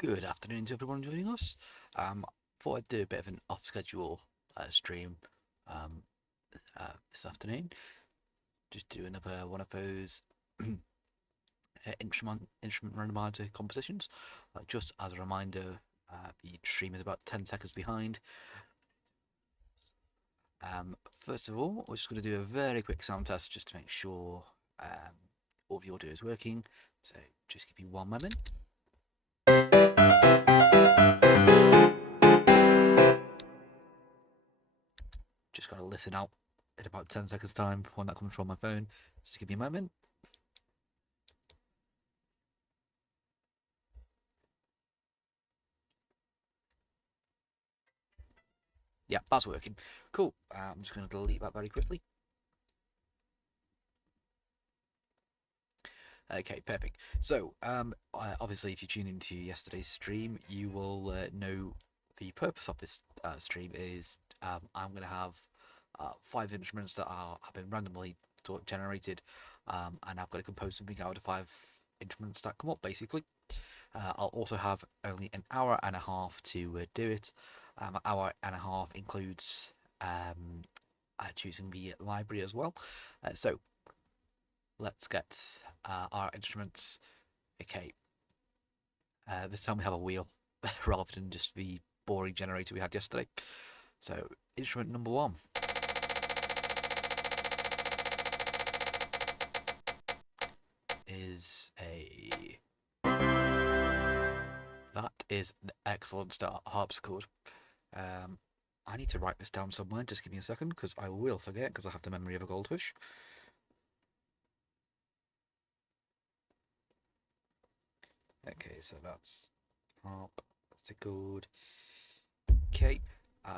Good afternoon to everyone joining us. Thought I'd do a bit of an off-schedule stream um, this afternoon. Just do another one of those instrument randomizer compositions. Just as a reminder, the stream is about 10 seconds behind. First of all, we're just going to do a very quick sound test just to make sure all of the audio is working. So just give me one moment. Just got to listen out in about 10 seconds time when that comes from my phone. Just give me a moment. Yeah, that's working. Cool. I'm just going to delete that very quickly. Okay, perfect. So, obviously, if you tune into yesterday's stream, you will know the purpose of this stream is I'm going to have 5 instruments that have been randomly generated, and I've got to compose something out of 5 instruments that come up, basically. I'll also have only an hour and a half to do it. An hour and a half includes choosing the library as well. So let's get our instruments. Okay, this time we have a wheel rather than just the boring generator we had yesterday. So instrument number 1 is that is an excellent start, harpsichord. I need to write this down somewhere. Just give me a second, because I will forget, because I have the memory of a goldfish. Okay, so that's harpsichord. Okay,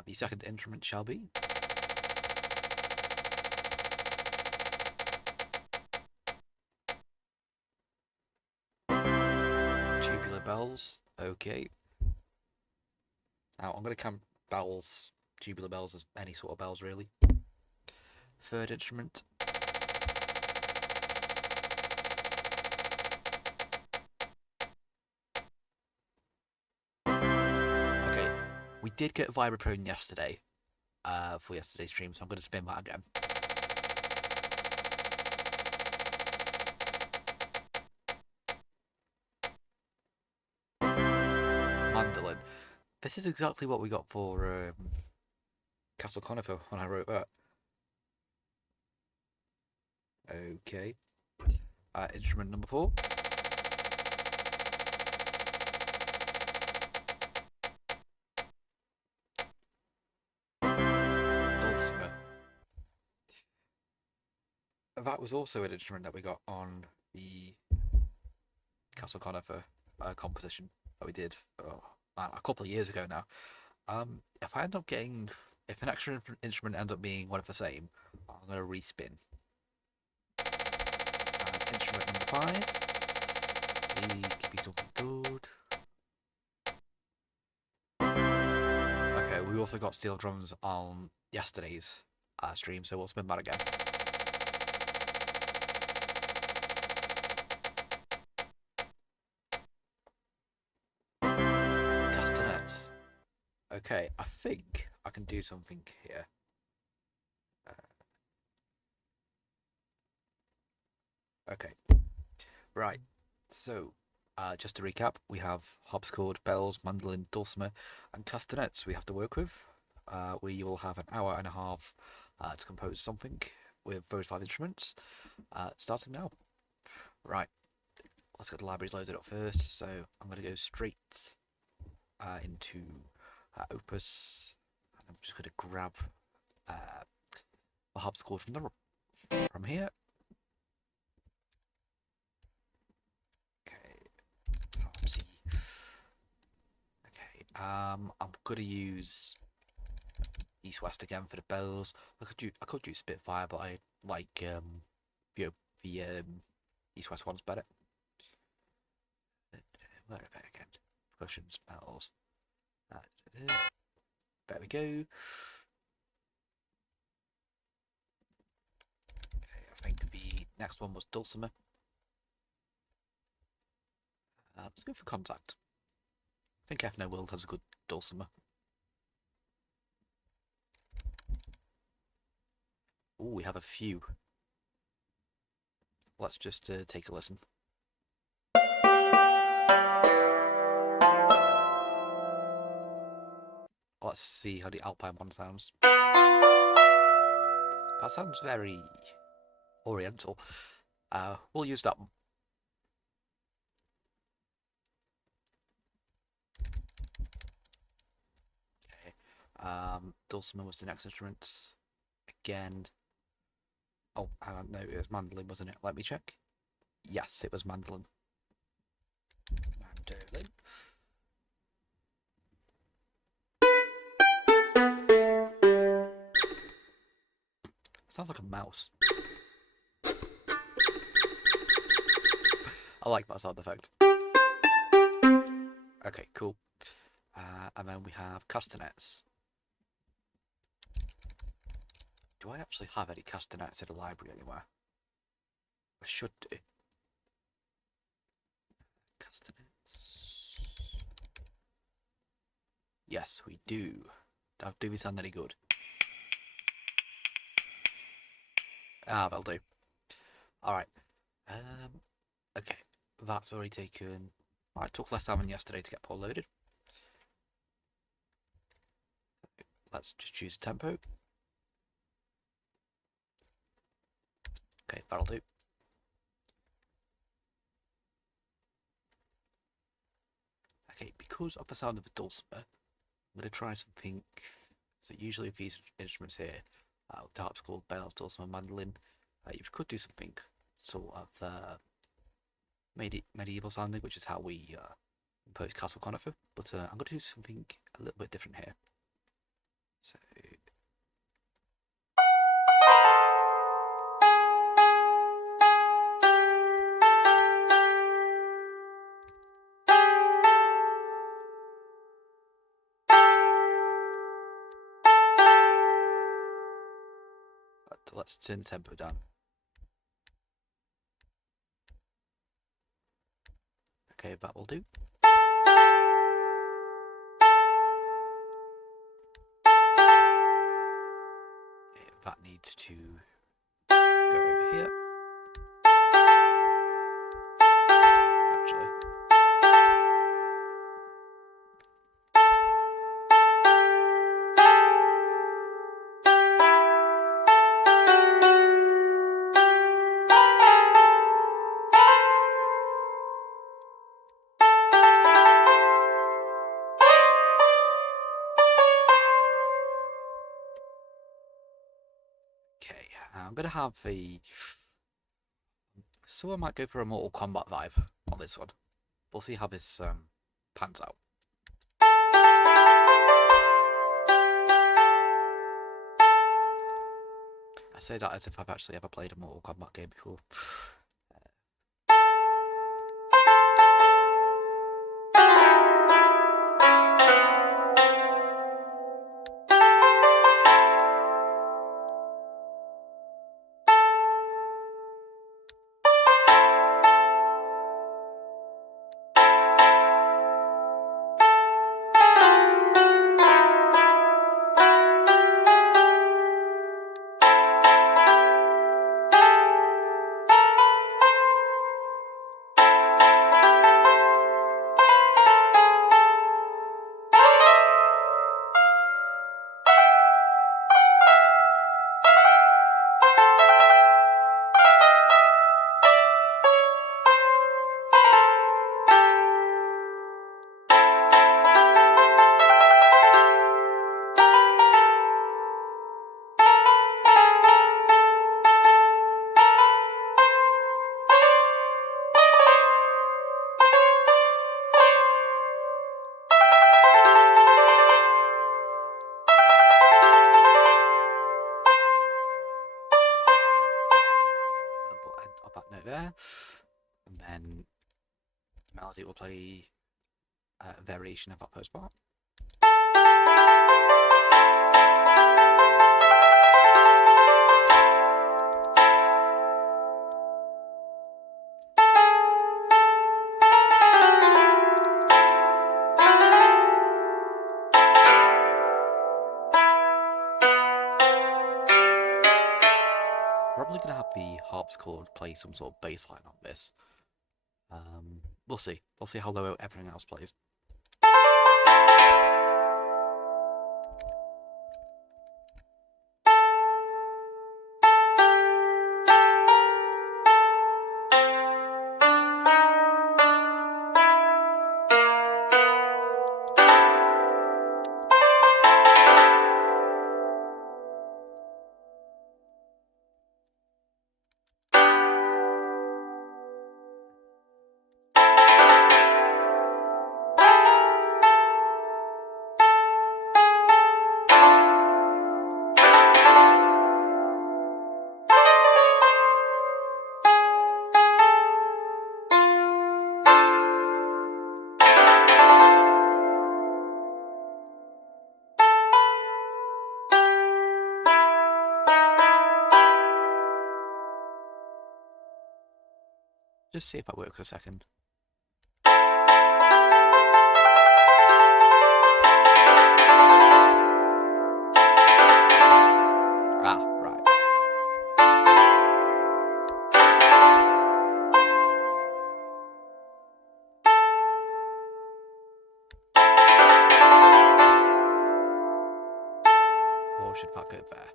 the second instrument shall be tubular bells. Okay. Now I'm going to count bells, tubular bells, as any sort of bells really. Third instrument. Okay, we did get vibraphone yesterday for yesterday's stream, so I'm going to spin that again. Mandolin. This is exactly what we got for Castle Conifer when I wrote that. Okay. Instrument number 4. Dulcimer. That was also an instrument that we got on the Castle Conifer composition that we did a couple of years ago now. If I end up getting, if the next instrument ends up being one of the same, I'm going to respin. Instrument number 5. Please give me something good. Okay, we also got steel drums on yesterday's stream, so we'll spin that again. Castanets. Okay, I think I can do something here. Okay, right. So, just to recap, we have harpsichord, bells, mandolin, dulcimer, and castanets we have to work with. We will have an hour and a half to compose something with those 5 instruments. Starting now. Right, let's get the libraries loaded up first. So I'm going to go straight into Opus, and I'm just going to grab the harpsichord from here. Okay, okay. I'm going to use East West again for the bells. I could use Spitfire, but I like the East West ones better. Where are they again? Percussions, bells. There we go. Okay, I think the next one was Dulcimer. Let's go for contact. think Ethno World has a good dulcimer. Oh, we have a few. Let's just take a listen. Let's see how the Alpine one sounds. That sounds very oriental. We'll use that one. Okay. Dulcimer was the next instrument. Again. Oh, no, it was mandolin, wasn't it? Let me check. Yes, it was mandolin. Mandolin. Sounds like a mouse. I like that sound effect. Okay, cool. And then we have castanets. Do I actually have any castanets in the library anywhere? I should do. Castanets. Yes, we do. Do we sound any good? Ah, that'll do. Alright. Okay. That's already taken... It took less time than yesterday to get Paul loaded. Let's just choose a tempo. Okay, that'll do. Okay, because of the sound of the dulcimer, I'm going to try something. So usually with these instruments here, the harpsichord, bells, dulcimer, mandolin, you could do something sort of medieval sounding, which is how we impose castle conifer. But I'm going to do something a little bit different here. So. Let's turn the tempo down. Okay, that will do. Okay, that needs to go over here. Actually. Okay, I'm going to have a... So I might go for a Mortal Kombat vibe on this one. We'll see how this pans out. I say that as if I've actually ever played a Mortal Kombat game before. That note there, and then Melody will play a variation of that first part. going to have the harpsichord play some sort of bass line on this. We'll see. We'll see how low everything else plays. Just see if that works a second. Ah, right. Or should that go there?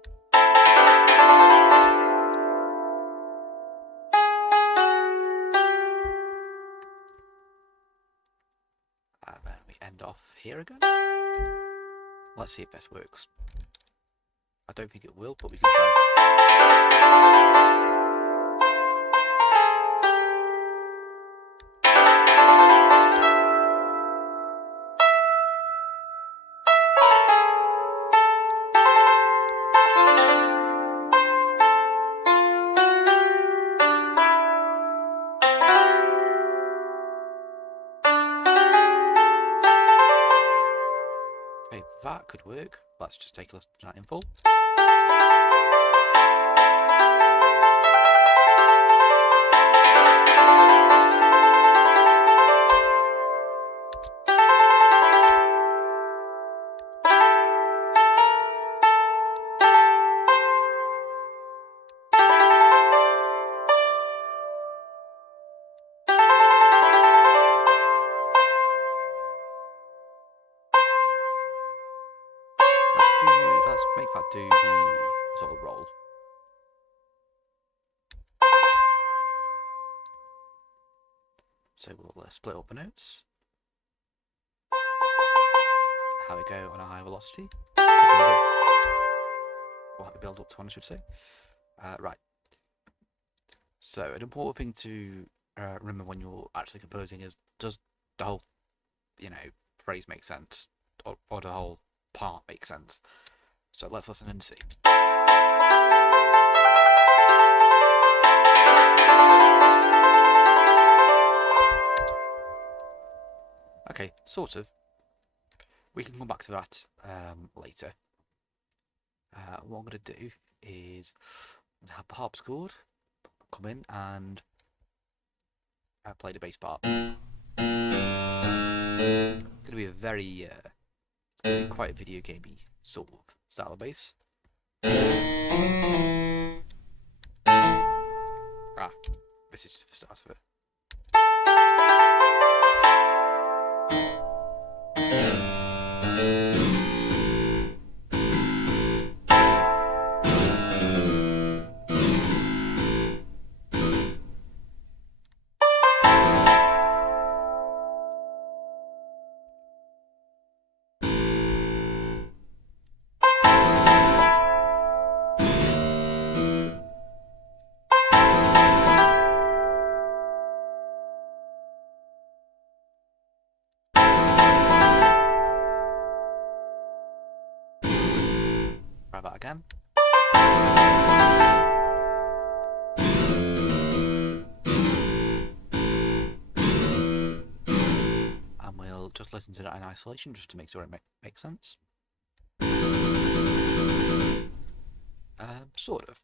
And then we end off here again. Let's see if this works. I don't think it will, but we can try. Okay, that could work. Let's just take a listen to that in full. Let's make that do the sort of roll. So we'll split up the notes. Have it go on a high velocity. Or have it build up to one, I should say. Right. So an important thing to remember when you're actually composing is, does the whole, phrase make sense, or the whole part make sense? So let's listen and see. Okay, sort of. We can come back to that later. What I'm going to do is have the harpsichord come in and play the bass part. It's going to be a very, it's going to be quite a video gamey sort of style of bass. Ah, this is just the start of it. Try that again. And we'll just listen to that in isolation just to make sure it makes sense. Sort of.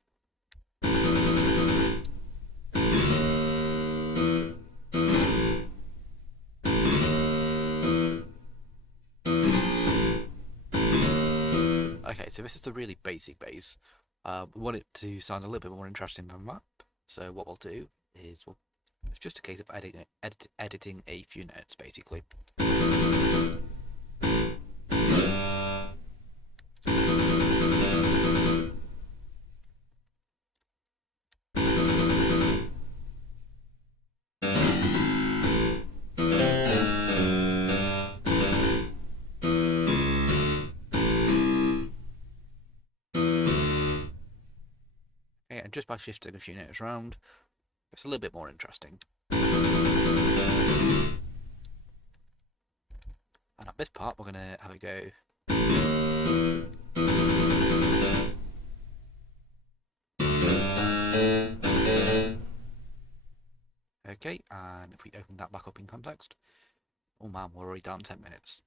Okay, so this is the really basic bass. We want it to sound a little bit more interesting than that. So what we'll do is it's just a case of editing a few notes, basically. And just by shifting a few notes around, it's a little bit more interesting. And at this part, we're going to have it go. Okay, and if we open that back up in context, oh man, we're already down 10 minutes.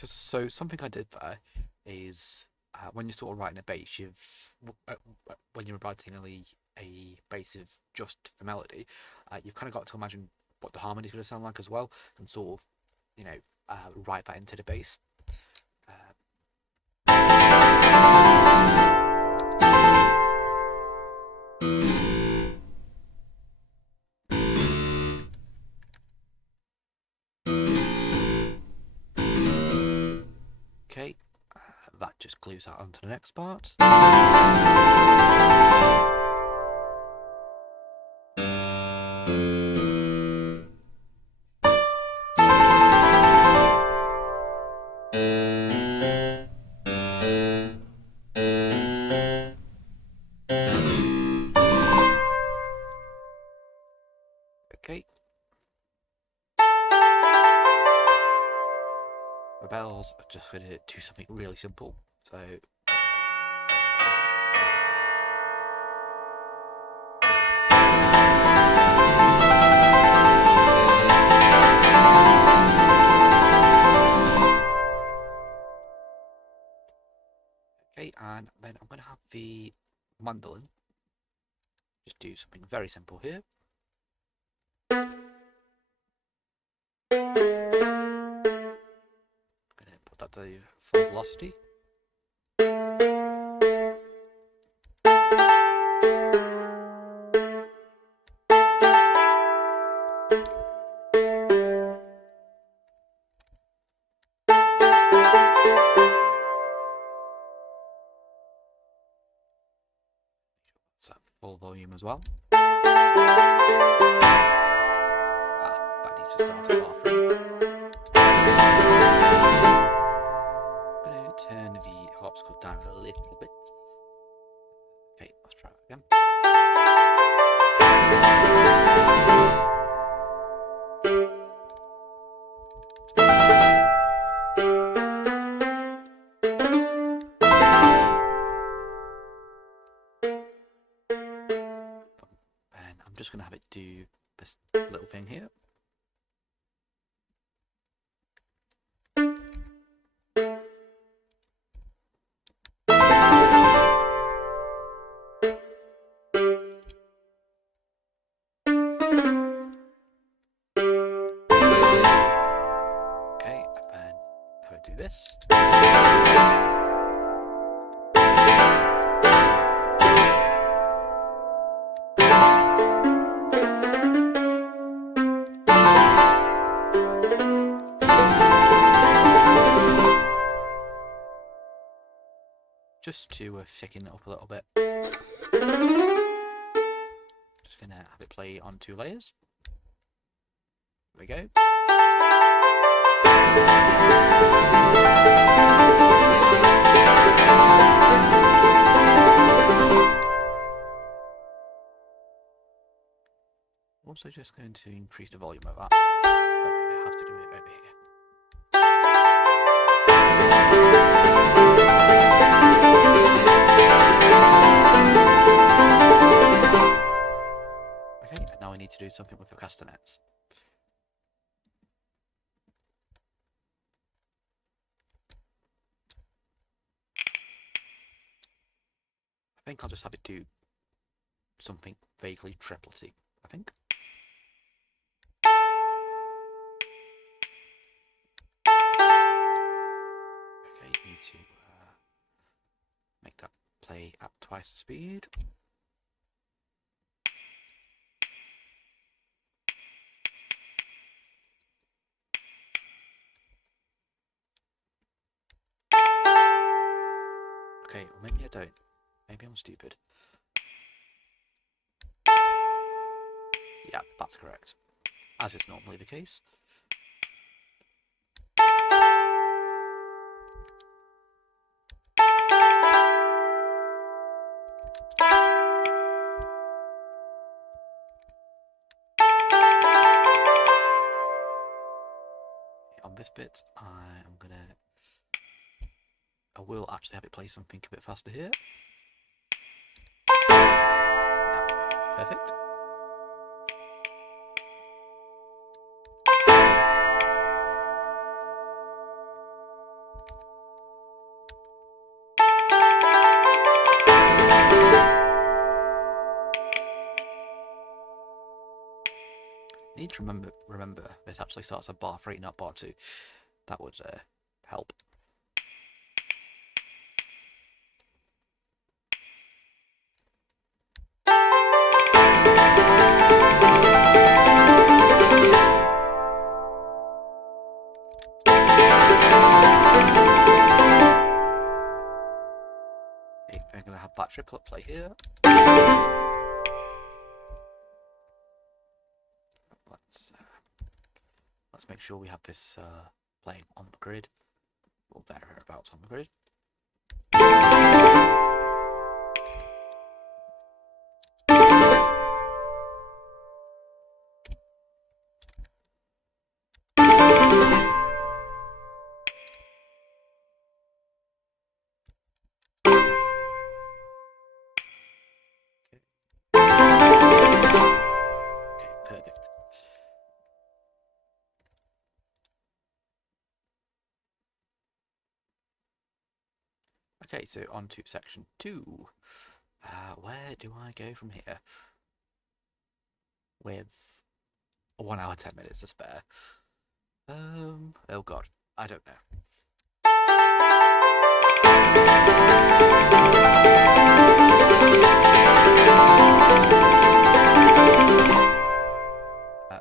So something I did there is when you're sort of writing a bass, when you're writing a bass of just the melody, you've kind of got to imagine what the harmony is going to sound like as well, and sort of write that into the bass. Okay, that just glues that onto the next part. Okay. The bells are just going to do something really simple. So okay, and then I'm going to have the mandolin just do something very simple here. Put that to full velocity. It's at full volume as well. That needs to start at bar 3. I'm going to turn the harpsichord down a little bit. Okay, let's try it again. And I'm just going to have it do this little thing here. Okay, and have it do this. Just to thicken it up a little bit. Just gonna have it play on 2 layers. There we go. Also just going to increase the volume of that. Okay, I have to do it over here. now we need to do something with the castanets. I think I'll just have it do something vaguely triplety, I think. Okay, need to make that play at twice the speed. Okay, well maybe I don't. Maybe I'm stupid. Yeah, that's correct. As is normally the case. On this bit, I will actually have it play something a bit faster here. Yeah, perfect. Need to remember this actually starts at bar 3, not bar 2. That would help. Okay, I'm going to have that triplet play here. Let's make sure we have this playing on the grid, or thereabouts on the grid. Okay, perfect. Okay, so on to section 2. Where do I go from here? With 1 hour 10 minutes to spare. Oh god, I don't know.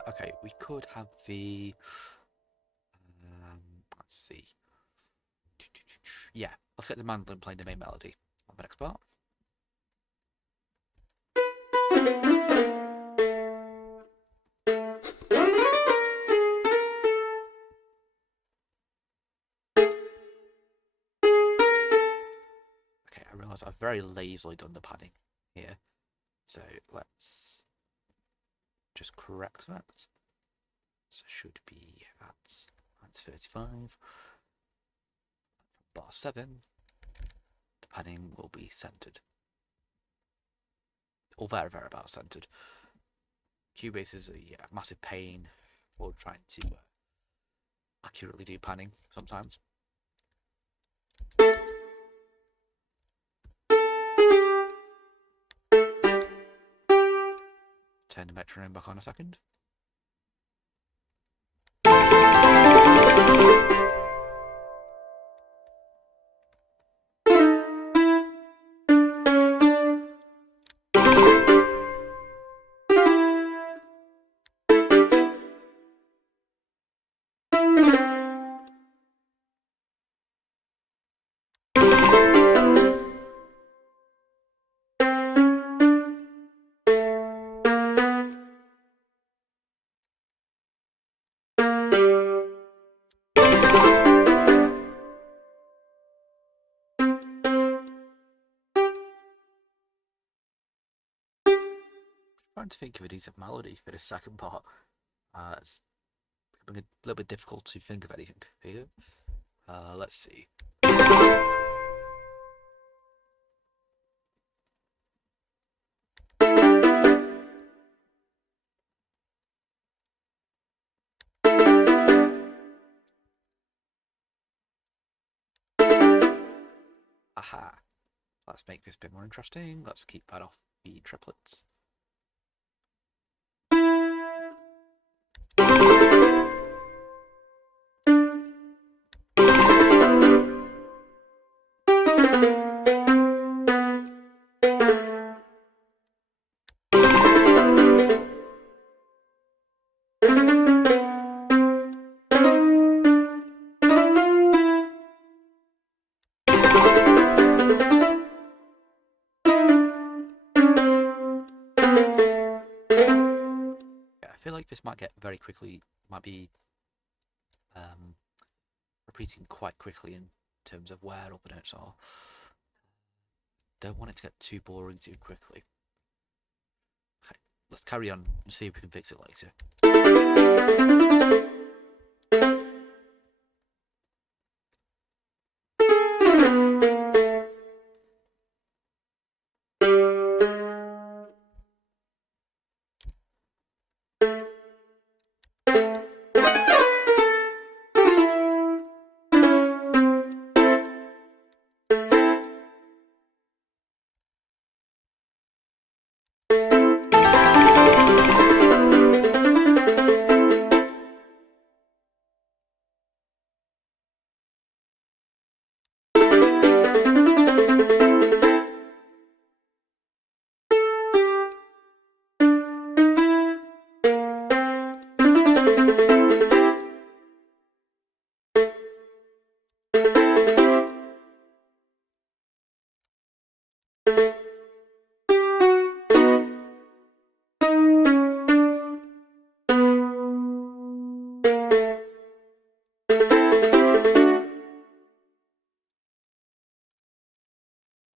Okay, we could have the let's see. Yeah, let's get the mandolin playing the main melody on the next part. Okay, I realise I've very lazily done the padding here, so let's just correct that. So should be at 35. Bar 7, the padding will be centered, or thereabouts centered. Cubase is a massive pain for trying to accurately do panning sometimes. Turn the metronome back on a second. Trying to think of a decent melody for this second part. It's becoming a little bit difficult to think of anything here. Let's see. Aha. Let's make this a bit more interesting. Let's keep that off the triplets. I feel like this might get very quickly, might be repeating quite quickly in terms of where all the notes are. Don't want it to get too boring too quickly. Okay, let's carry on and see if we can fix it later.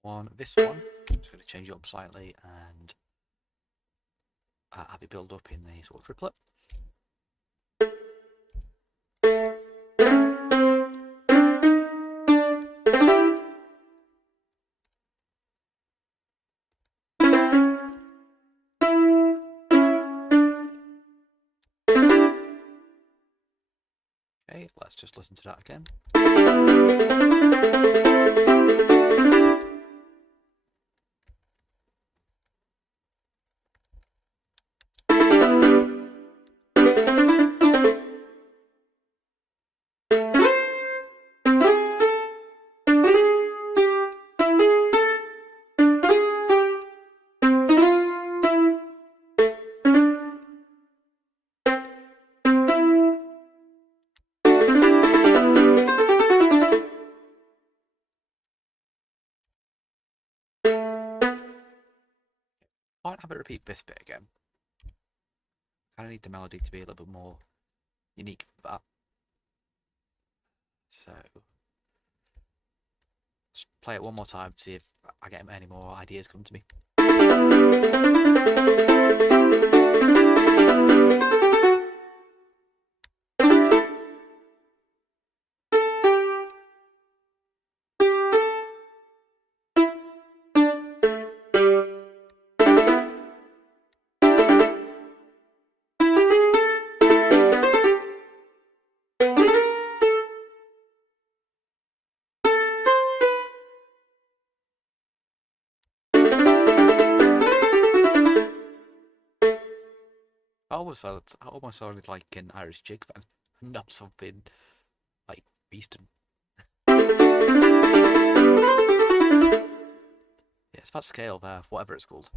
On this one, I'm just going to change it up slightly and have it build up in the sort of triplet. Okay, let's just listen to that again. Might have it repeat this bit again. I need the melody to be a little bit more unique for that. So let's play it one more time, see if I get any more ideas come to me. I almost sounded like an Irish jig then, not something like Beaston. Yeah, it's that scale there, whatever it's called.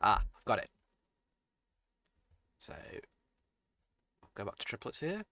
Ah, I've got it. So, I'll go back to triplets here.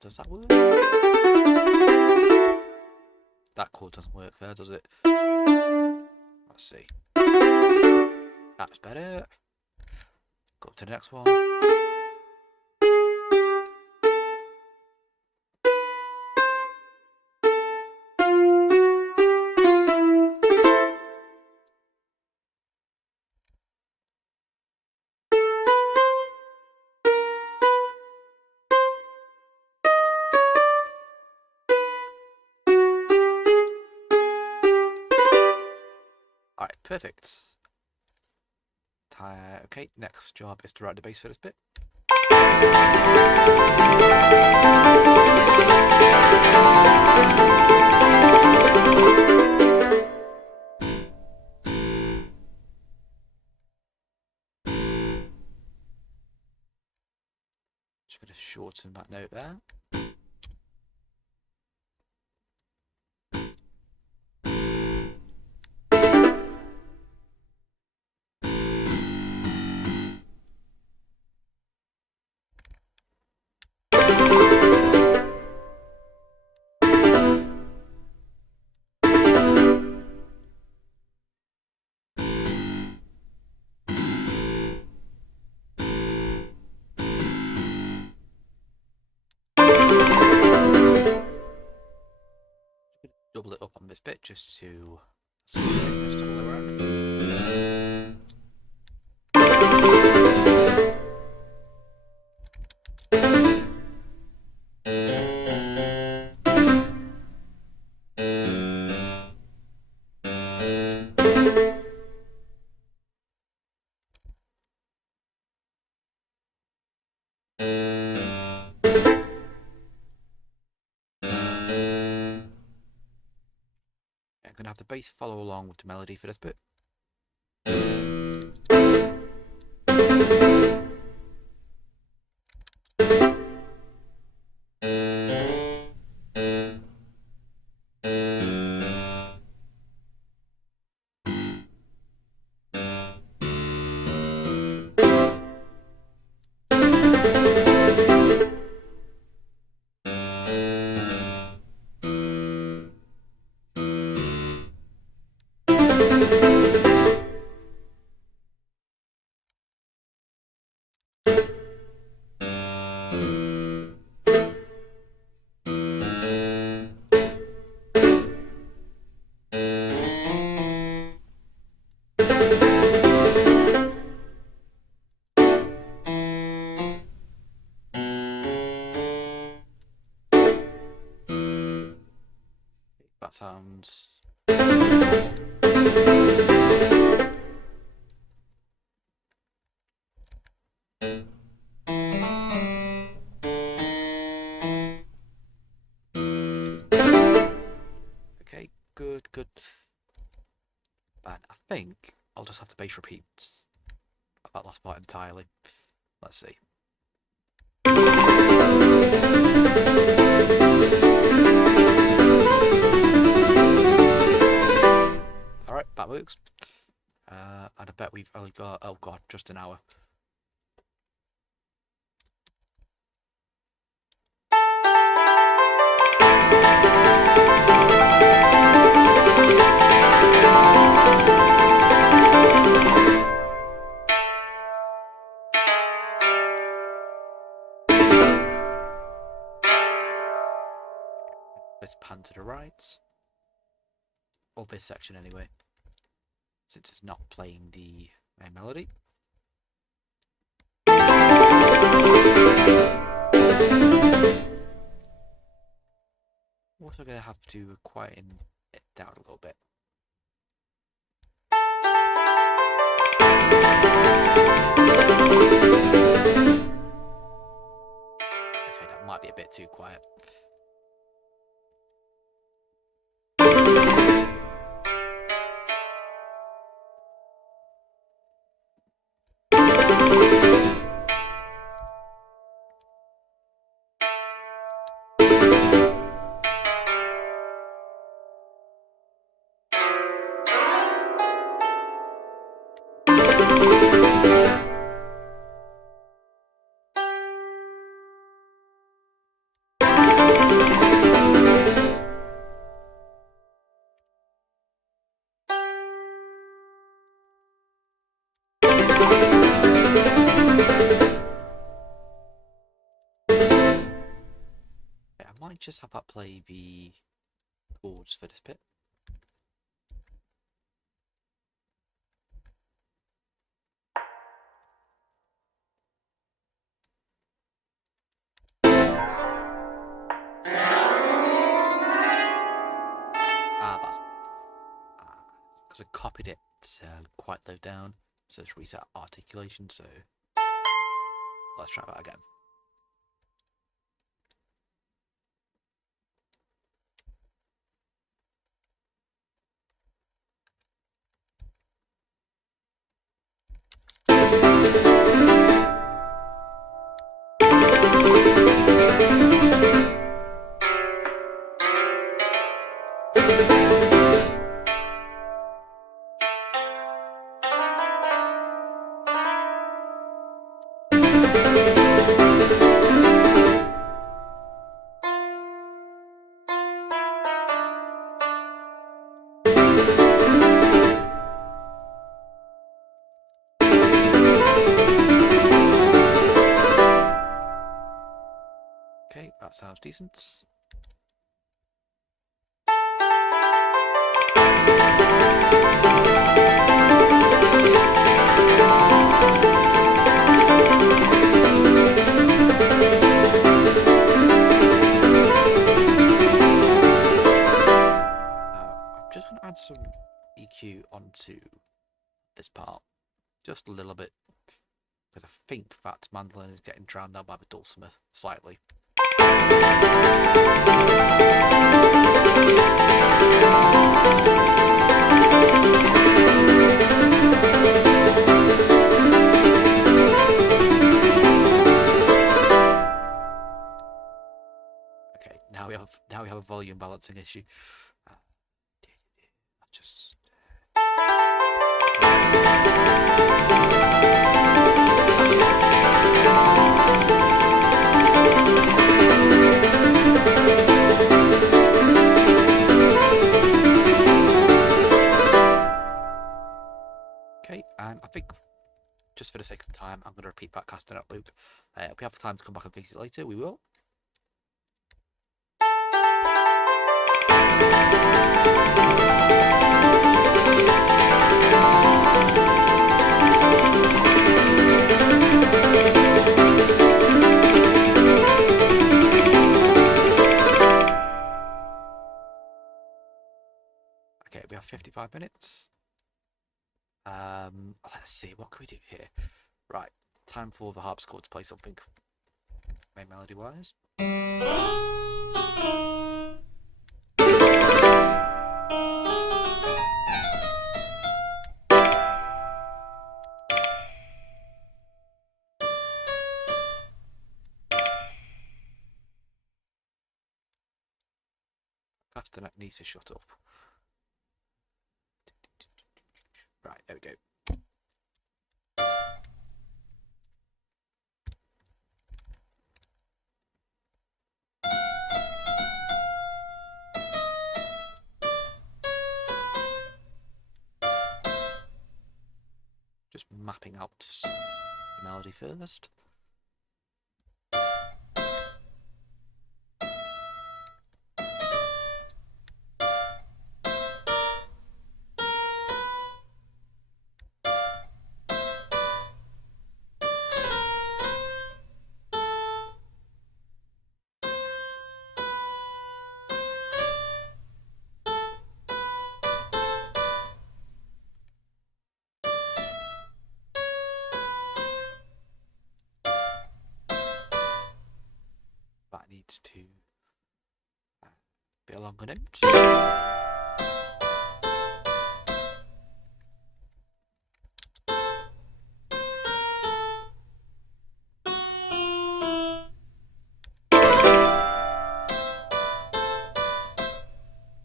Does that work? that chord doesn't work there, does it? Let's see. That's better. Go up to the next one. Alright, perfect. Okay, next job is to write the bass for this bit. Just going to shorten that note there. Double it up on this bit just to just to lower it. I'm going to have the bass follow along with the melody for this bit. That sounds... Okay, good. And I think I'll just have the bass repeat that last part entirely. Let's see. Alright, that works. And I bet we've only got, oh god, just an hour. Let's pan to the right. Or this section anyway, since it's not playing the main melody. I'm also going to have to quieten it down a little bit. Okay, that might be a bit too quiet. might just have that play the chords for this bit. That's because I copied it quite low down, so let's reset articulation. So let's try that again. Okay, that sounds decent. I'm just going to add some EQ onto this part, just a little bit, because I think that mandolin is getting drowned out by the dulcimer slightly. Okay, now we have a volume balancing issue. Just okay, and I think just for the sake of time, I'm going to repeat that castanet loop. If we have time to come back and fix it later, we will. Okay, we have 55 minutes. Let's see, what can we do here? Right, time for the harpsichord to play something main melody wise. Castanet needs to shut up. Right, there we go. Just mapping out the melody first. That needs to be a longer note.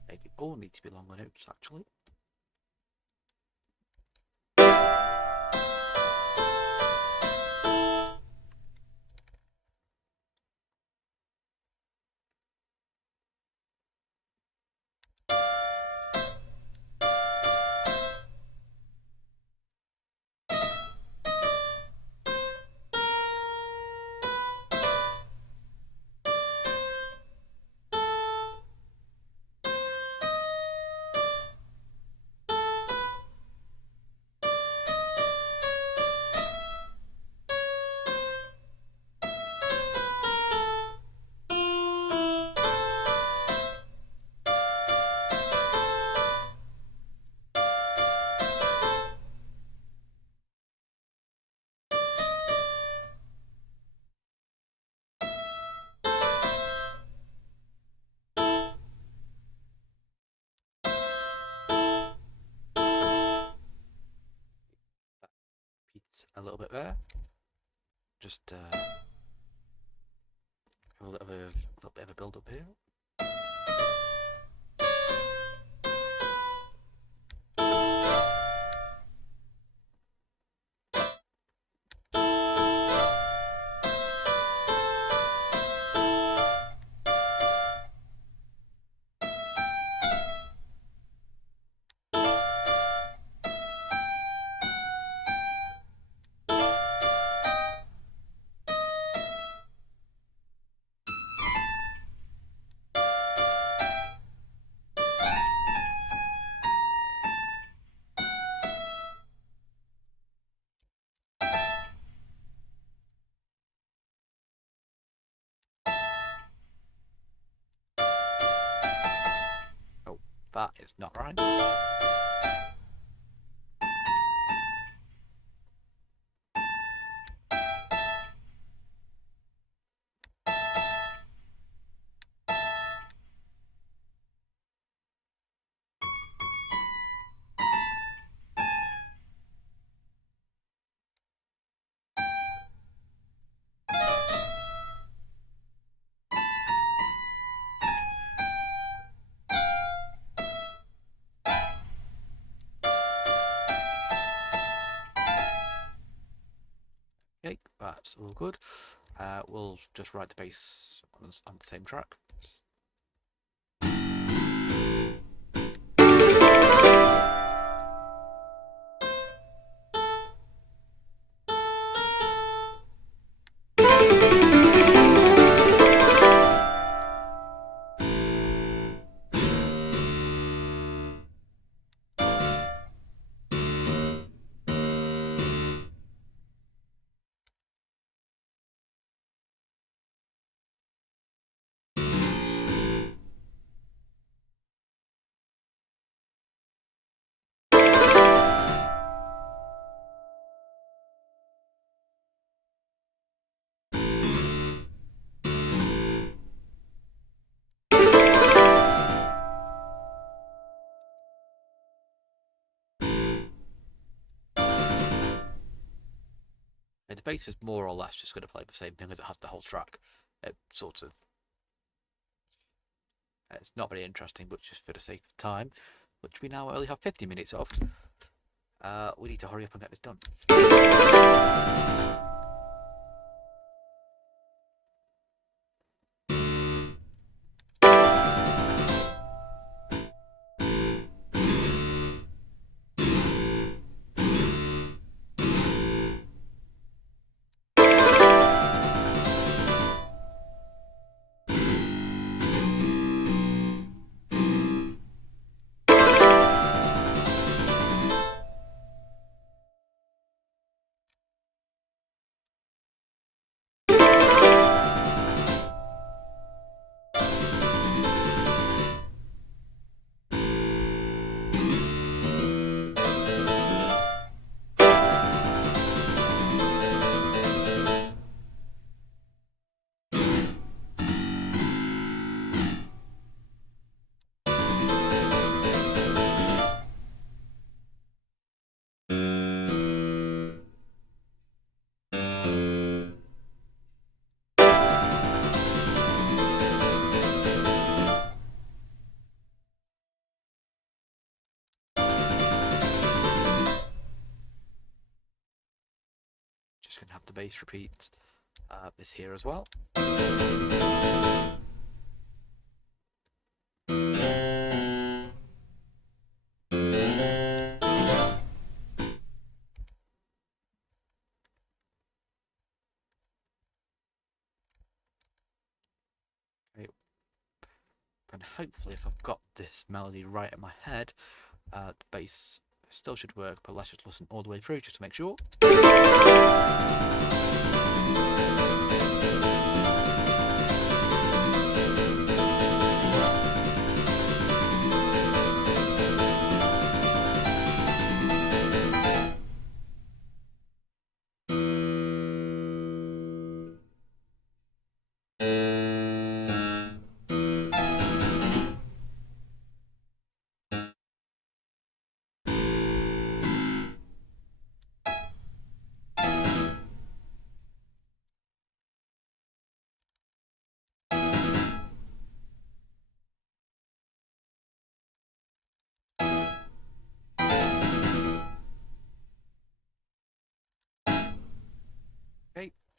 Maybe all need to be longer notes actually. a little bit there. Just a little bit of a build up here. Oh, that is not right. Okay, that's all good. We'll just write the bass on the same track. And the bass is more or less just going to play the same thing as it has the whole track. Sort of. It's not very interesting, but just for the sake of time, which we now only have 50 minutes of, we need to hurry up and get this done. Just going to have the bass repeat this here as well. Okay. And hopefully if I've got this melody right in my head, the bass still should work, but let's just listen all the way through just to make sure.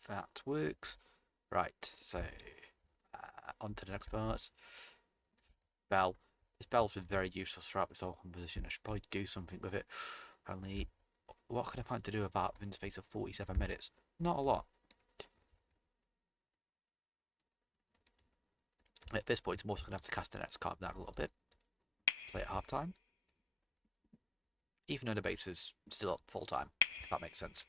that works. Right, so on to the next part. Bell. This bell's been very useless throughout this whole composition. I should probably do something with it. Only, what can I find to do about it in the space of 47 minutes? Not a lot. At this point, I'm also going to have to cast the next card down a little bit. Play at half time. Even though the base is still up full time, if that makes sense.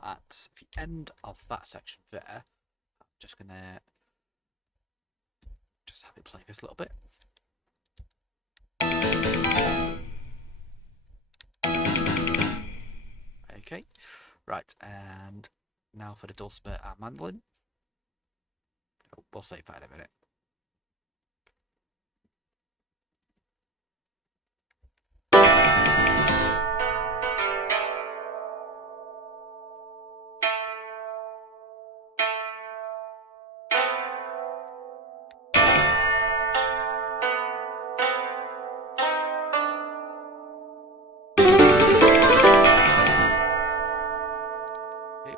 At the end of that section there, I'm just gonna have it play this a little bit. Okay, right, and now for the dulcimer and mandolin. Oh, we'll save that in a minute.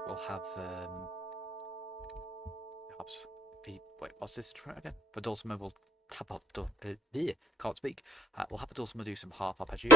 We'll have perhaps the what's this again? The dulcimer will have up. Can't speak. We'll have the dulcimer do some half arpeggios.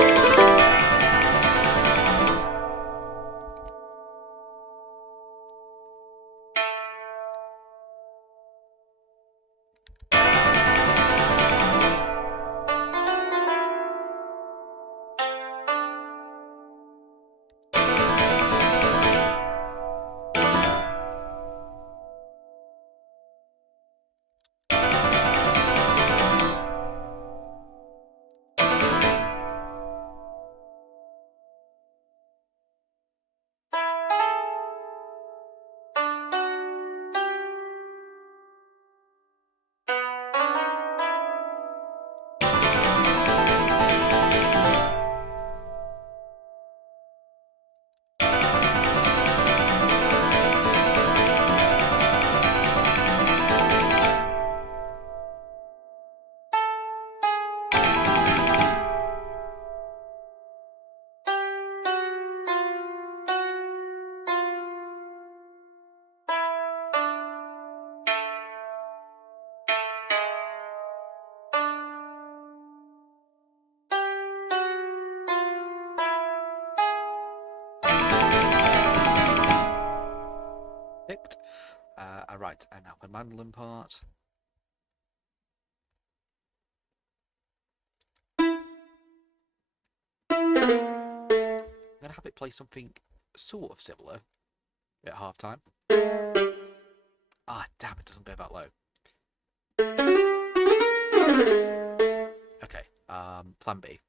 Picked. Right, and now the mandolin part. I'm going to have it play something sort of similar at half time. Ah, damn, it doesn't go that low. Okay, plan B.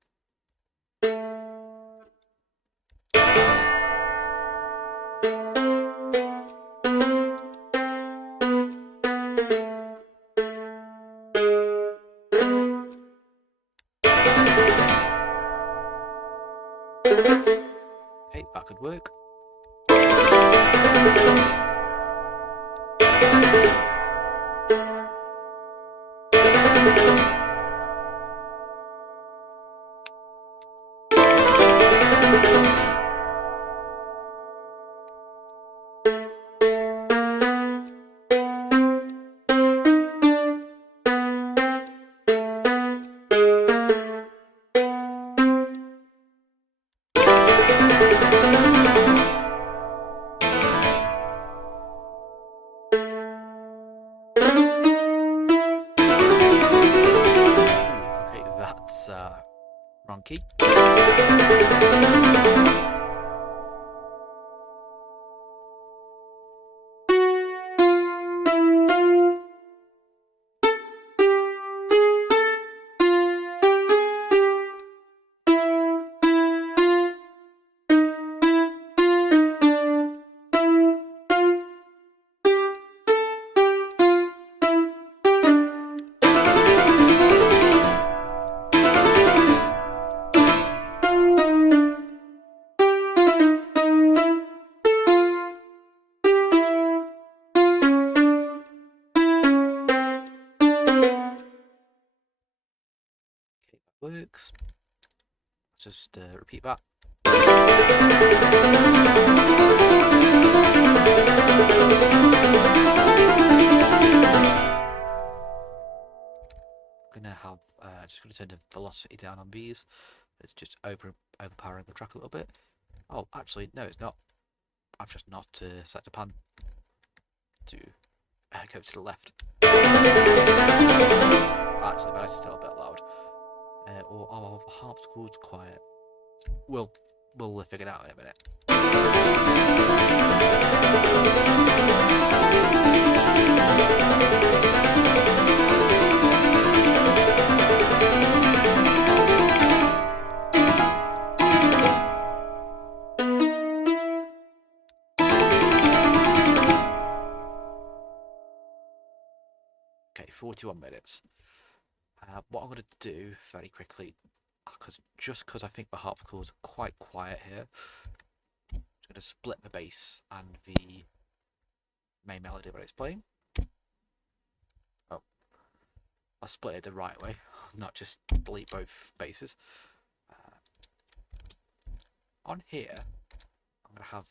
Okay, that could work. Wrong key. works. Just repeat that. Gonna have just gonna turn the velocity down on these. It's just overpowering the track a little bit. Oh, actually, no, it's not. I've just not set the pan to go to the left. Actually, that is still a bit loud. Or our harpsichord's quiet. We'll figure it out in a minute. Okay, 41 minutes. What I'm going to do very quickly, because I think the harpsichord's quite quiet here, I'm just going to split the bass and the main melody that it's playing. Oh, I'll split it the right way, not just delete both basses. On here, I'm going to have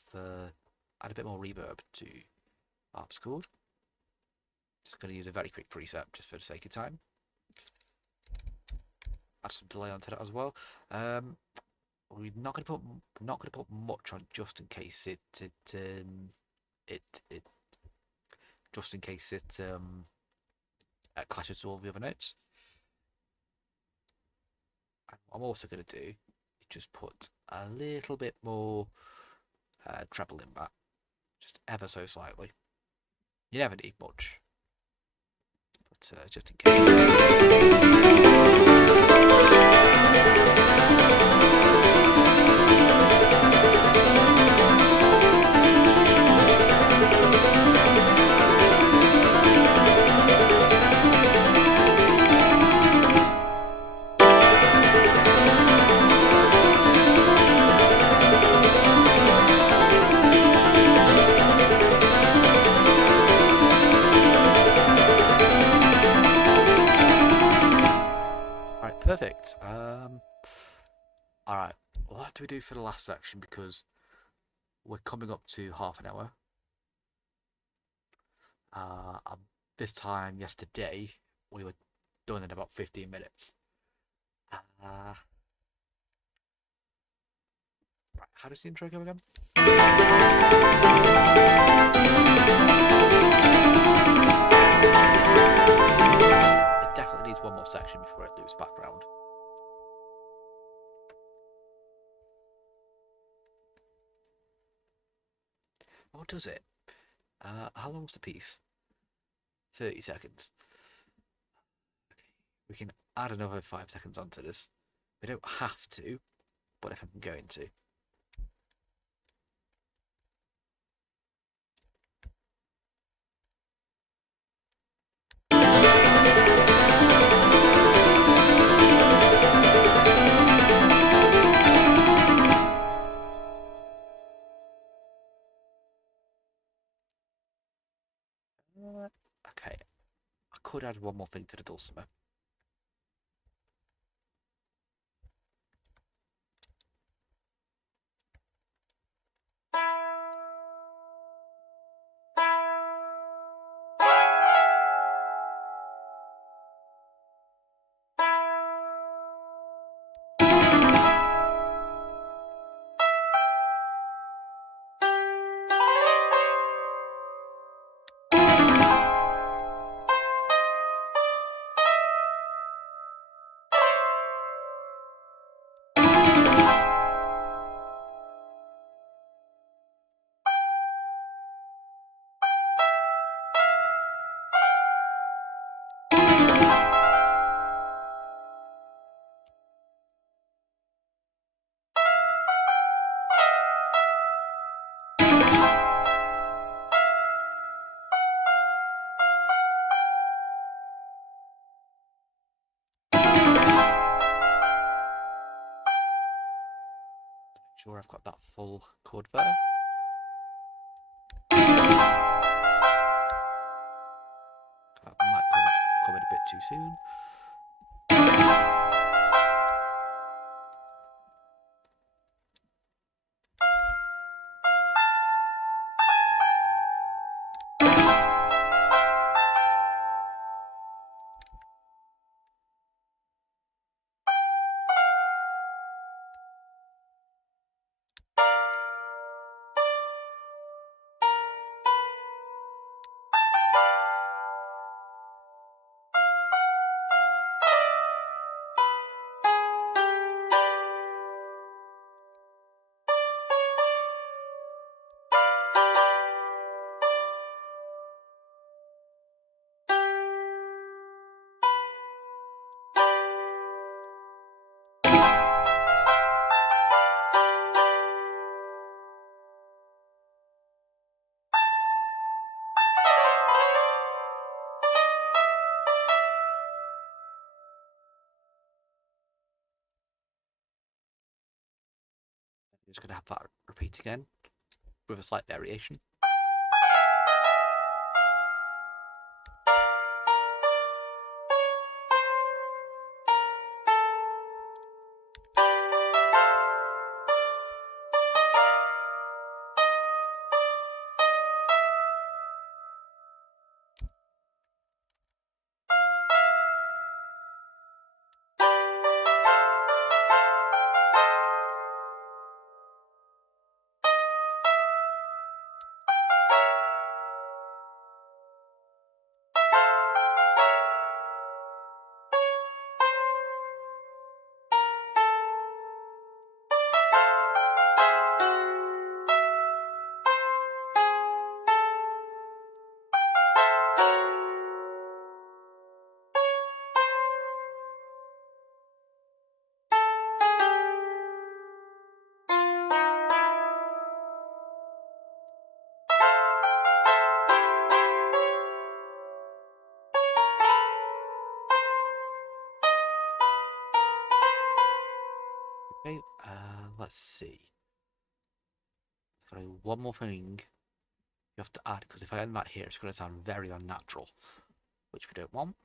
add a bit more reverb to harpsichord. Just going to use a very quick preset just for the sake of time. Add some delay onto that as well. We're not going to put much on just in case it clashes with all the other notes. And what I'm also going to do is just put a little bit more treble in that, just ever so slightly. You never need much, but just in case. Perfect. Alright, what do we do for the last section, because we're coming up to half an hour. This time yesterday we were done in about 15 minutes. Right, how does the intro go again? It definitely needs one more section before it loses background. Oh, does it? How long's the piece? 30 seconds. Okay, we can add another 5 seconds onto this. We don't have to, but if I'm going to. Okay, I could add one more thing to the dulcimer. Sure, I've got that full chord there. That might come in a bit too soon. just going to have that repeat again with a slight variation. Okay, let's see. Sorry, one more thing you have to add, because if I end that here, it's going to sound very unnatural, which we don't want.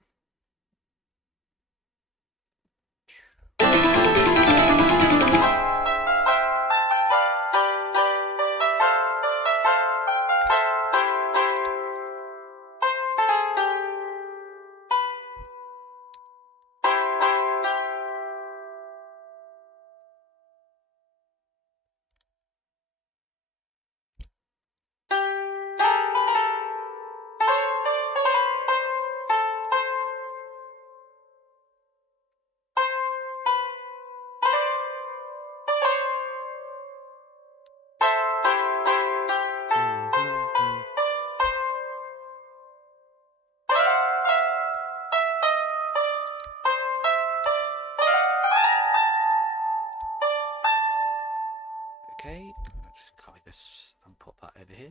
Okay, let's copy this and put that over here.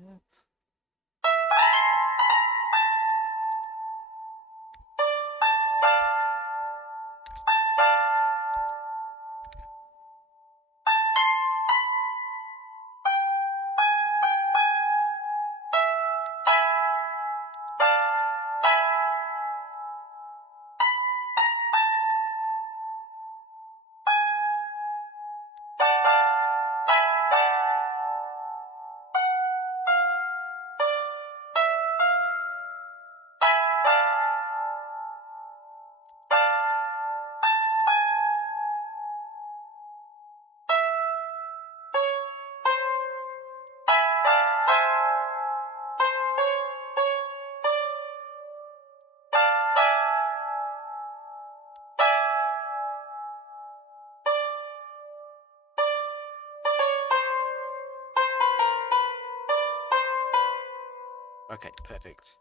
Okay, perfect.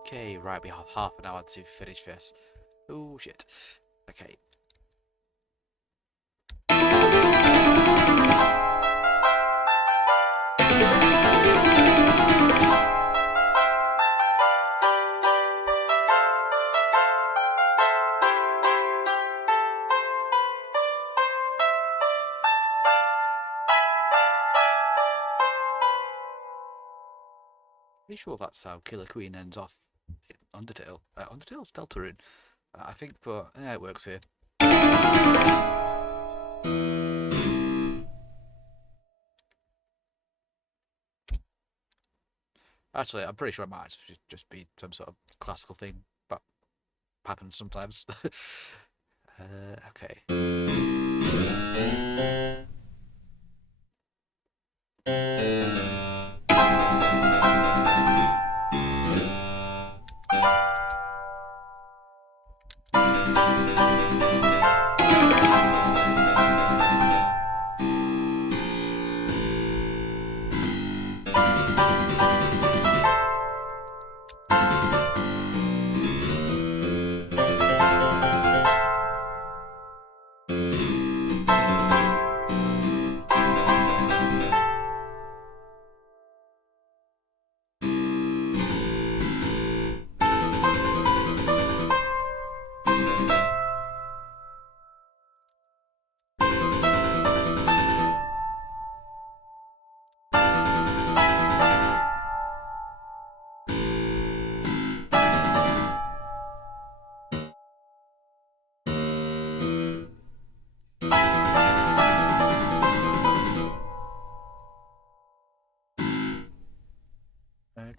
Okay, right, we have half an hour to finish this. Oh, shit. Okay. Pretty sure that's how Killer Queen ends off in Undertale. Undertale's Deltarune, I think, but yeah, it works here. Actually, I'm pretty sure it might just be some sort of classical thing, but happens sometimes. Okay.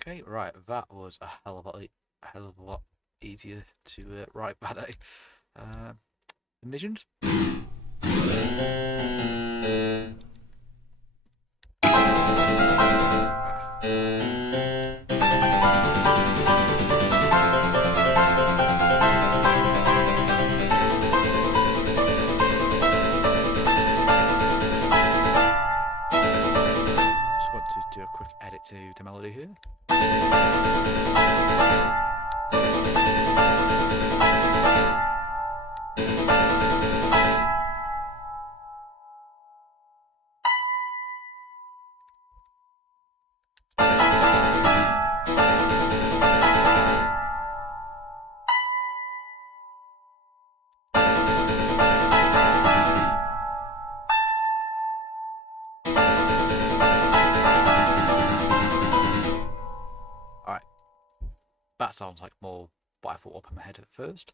Okay, right, that was a hell of a lot easier to write that day. Envisioned? Just want to do a quick edit to the melody here. Alright, that sounds like more what I thought up in my head at first.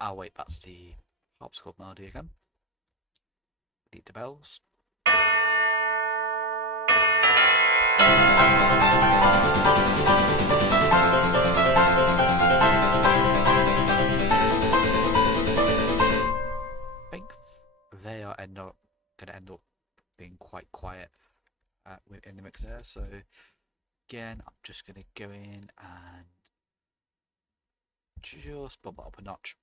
Oh wait, that's the harpsichord melody again. Need the bells. I think they are going to end up being quite quiet in the mix there. So again, I'm just going to go in and just bump it up a notch.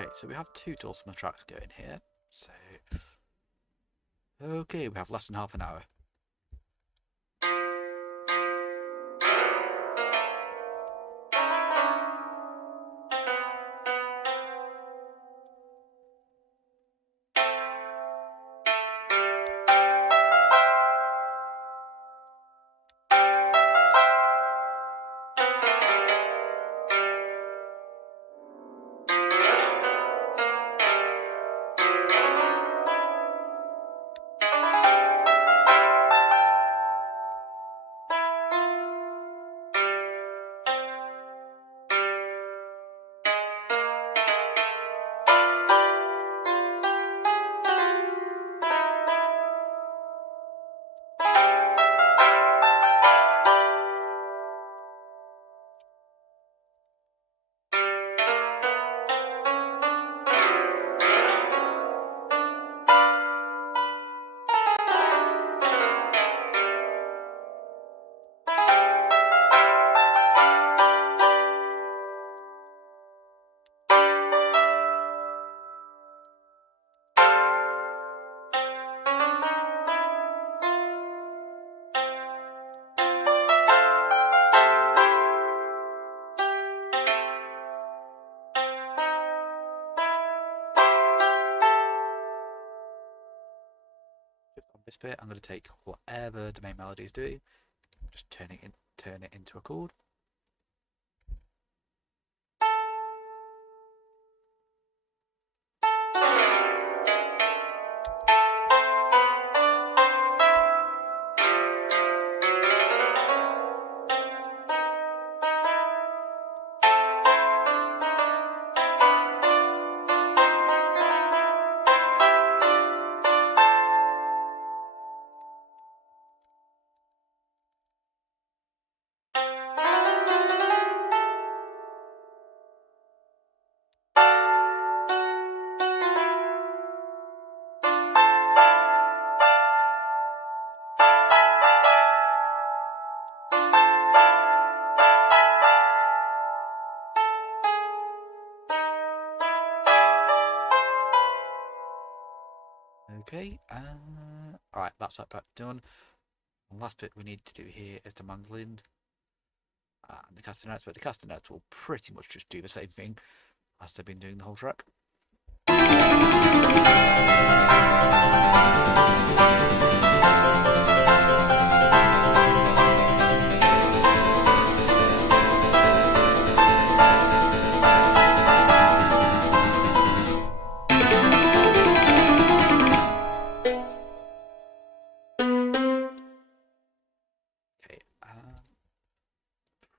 Okay, so we have two dulcimer tracks going here. So, okay, we have less than half an hour. On this bit, I'm going to take whatever the main melody is doing, just turn it into a chord. Okay, alright, that's that part done. The last bit we need to do here is the mandolin. and the castanets, but the castanets will pretty much just do the same thing as they've been doing the whole track.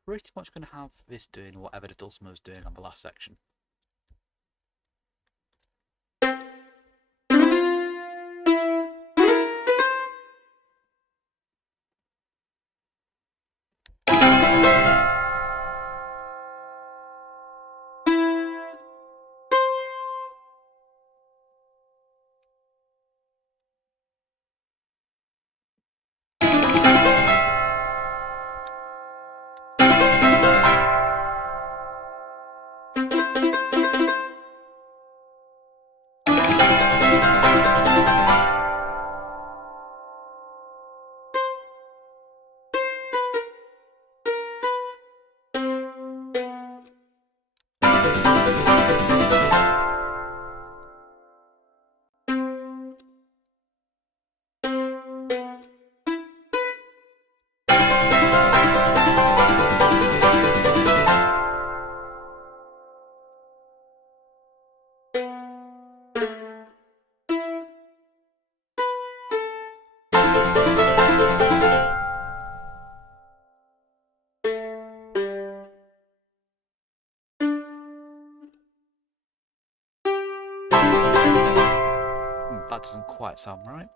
Pretty much going to have this doing whatever the dulcimer was doing on the last section. That doesn't quite sound right.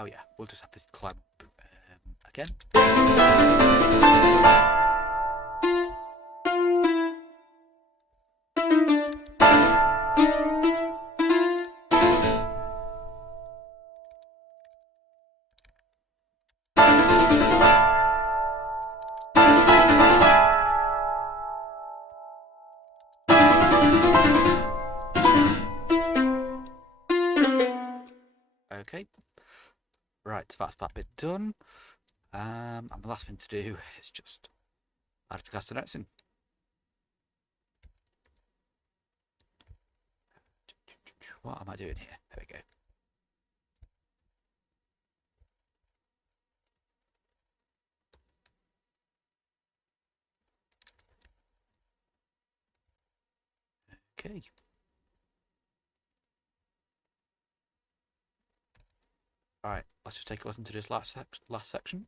Oh yeah, we'll just have this climb again. Okay. Right, so that's that bit done. And the last thing to do is just add the castanets in. What am I doing here? There we go. Okay. Alright, let's just take a listen to this last section.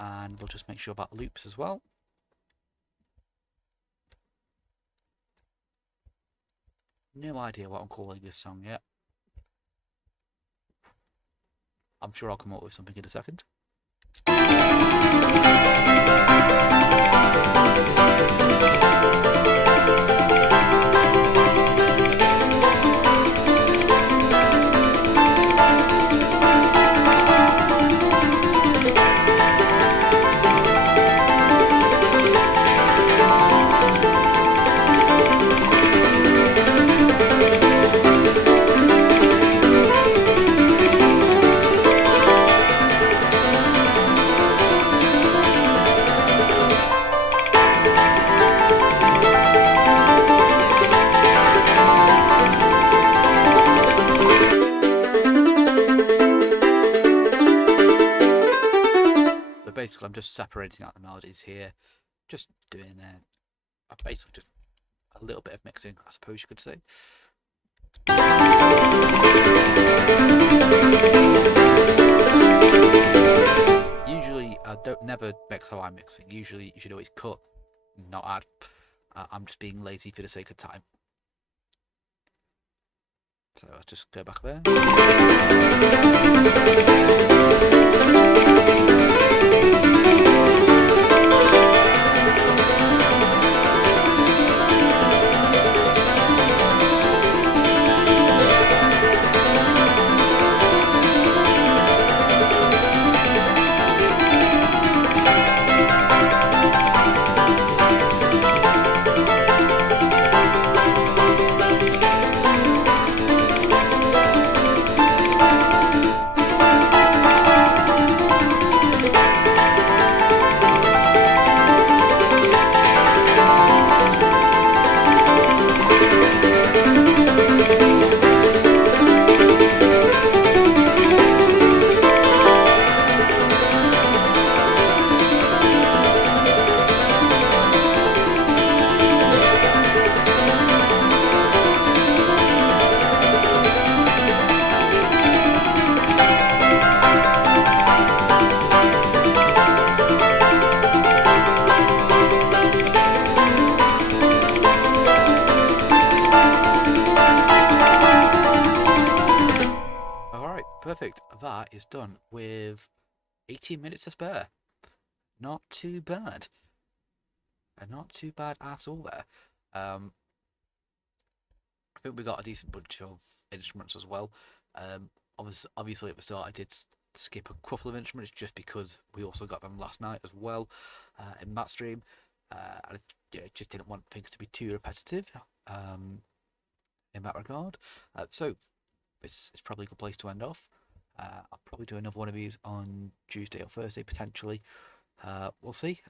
And we'll just make sure about loops as well. No idea what I'm calling this song yet. I'm sure I'll come up with something in a second. just separating out the melodies here, just doing basically just a little bit of mixing, I suppose you could say. Usually, I don't never mix how I'm mixing. Usually, you should always cut, not add. I'm just being lazy for the sake of time. So let's just go back there. Perfect. That is done with 18 minutes to spare. Not too bad. Not too bad at all there. I think we got a decent bunch of instruments as well. Obviously at the start I did skip a couple of instruments just because we also got them last night as well in that stream. I just didn't want things to be too repetitive in that regard. So it's probably a good place to end off. I'll probably do another one of these on Tuesday or Thursday potentially. We'll see.